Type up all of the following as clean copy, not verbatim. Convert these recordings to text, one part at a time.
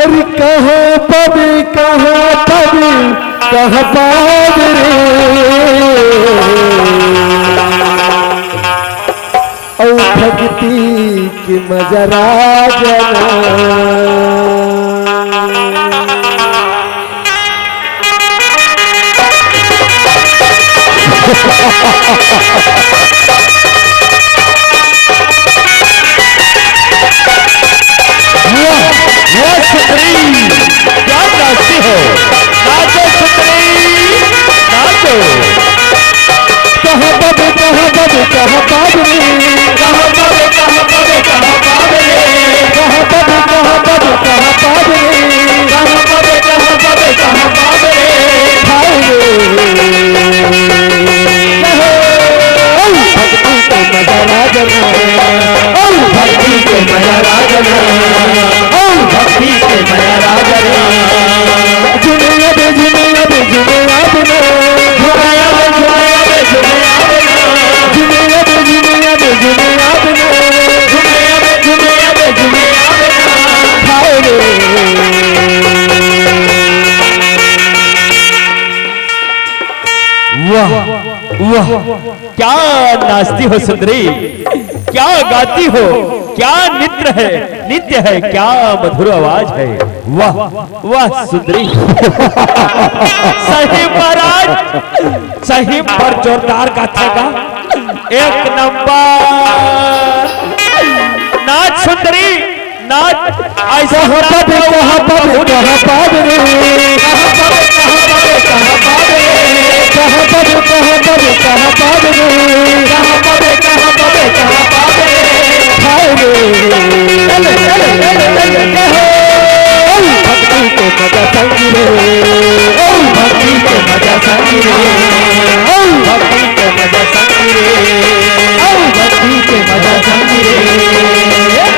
अरे कहाँ पबी कहाँ पाद रे औ भक्ति की मजरा जना सुंदरी क्या नाचती हो, नाचो सुंदरी नाचो। कहाँ बबे कहाँ बबे कहाँ पाद रे कहाँ बबे कहाँ बबे कहाँ पाद रे कहाँ बबे कहाँ बबे कहाँ पाद रे कहाँ बबे कहाँ बबे कहाँ पाद रे हाय रे भक्ति के मजरा जना भक्ति के मजरा जना भक्ति के मजरा जना जुनिया बे जुनिया बे जुनिया बे झुमाया बे झुमाया बे झुमाया बे जुनिया बे जुनिया बे जुनिया बे झुमाया बे झुमाया बे झुमाया बे हाय रे वाह वाह क्या नाचती हो सुंदरी, क्या गाती हो, क्या नित्य है क्या मधुर आवाज है। वाह वाह सुंदरी सही महाराज, सही पर जोरदार गाथेगा, एक नंबर नाच सुंदरी नाच। ऐसा होता कहाँ पाद रे कहाँ पाद रे कहाँ बबे कहाँ पाद रे कहाँ बबे कहाँ बबे कहाँ पाद रे कहाँ बबे कहाँ बबे कहाँ पाद रे हाय रे भक्ति के मजा संगी रे भक्ति के मजा संगी रे भक्ति के मजा संगी रे भक्ति के मजा संगी रे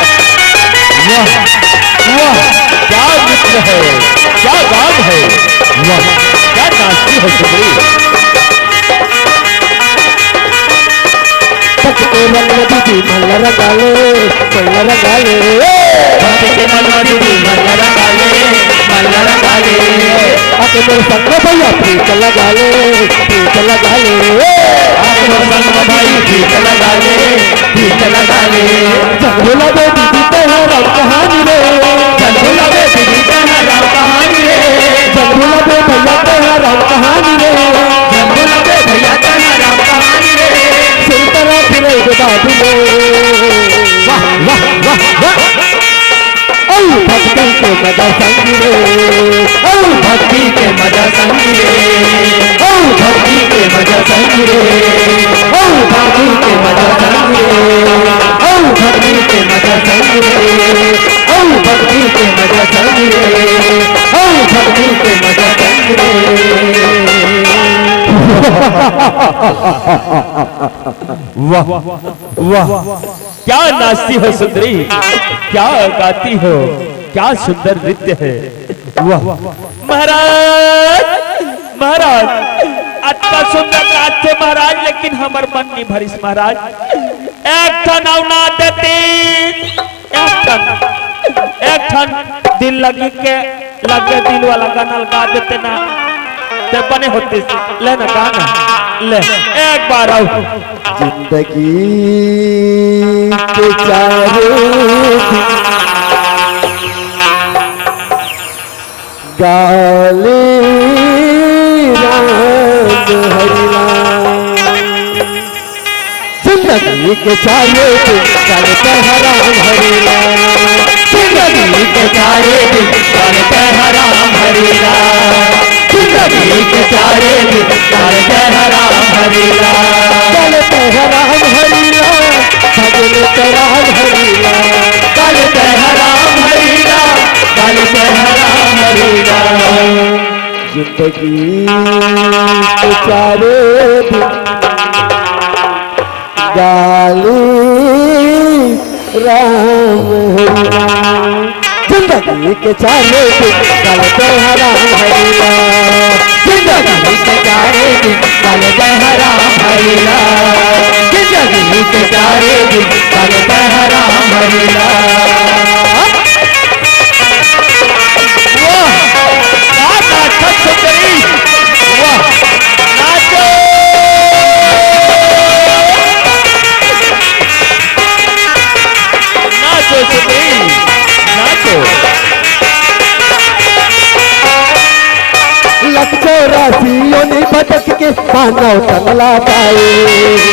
वाह वाह क्या मित्र है, क्या गान है, वाह क्या नाचती है सुंदरी। भक्ति रंग दीदी मल्ल रंगाले भक्ति के मल्ल दीदी मल्ल रंगाले आके मेरे संग भैया प्रीत लगा ले आके मेरे संग भाई प्रीत लगा ले झंझोला दे दीदी तेरा राम कहानी रे झंझोला दे दीदी तेरा राम कहानी रे झंझोला दे भैया तेरा राम कहानी रे झंझोला दे भैया तेरा राम कहानी रे सिर तरह फिरे बाबू रे वाह वाह वाह वाह भक्ति के मजा संगी रे भक्ति के मजा संगी रे भक्ति के मजा संगी रे भक्ति के मजा संगी रे भक्ति के मजा संगी रे भक्ति के मजा संगी रे भक्ति के मजा संगी रे। वाह वाह क्या नाचती हो सुंदरी, क्या गाती हो, क्या सुंदर नृत्य है। वाह महाराज महाराज अच्छा सुंदर नाचते महाराज, लेकिन हमार मन नहीं भरिस महाराज। एक ठन ना देती एक ठन दिल लगी के लगे दिल वाला गाना गा देते ना ते बने होते। ले ना गाना ले एक बार आओ। जिंदगी के चारों गाले राम हरिला जिंदगी के चारों गाले राम हरिला जिंदगी के सारे दिन चलते हराम हरीला जिंदगी के सारे दिन चलते हराम हरीला चलते राम हरिला भजन राम हरिला चलते हराम हरीला चलते हराम हरीला जिंदगी के चारों दिन गाली राम हरिला जिंदगी के चारों दिन चलते राम हरिला जिंदगी के सारे दिन चलते हराम मानव तमला पाए।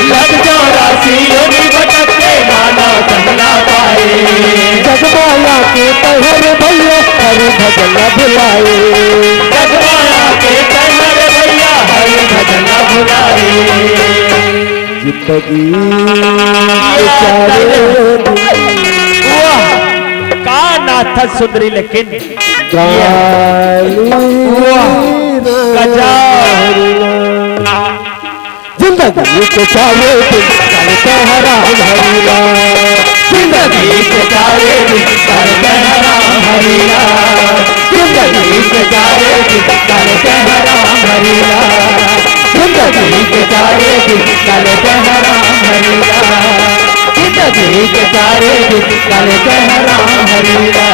लग 84 योनि भटकते मानव तमला पाए। जगमाया के तहर भैया हरि भजन भुलाए। जगमाया के तहर भैया हरि भजन भुलाए। जिंदगी बेचारे का नाथ सुंदरी लेकिन जिंदगी के चारे दिन करते हराम हरीला। जिंदगी के चारे दिन करते हराम हरीला। जिंदगी के चारे दिन करते हराम हरीला। जिंदगी के चारे दिन करते हराम हरीला। जिंदगी के चारे दिन करते हराम हरीला।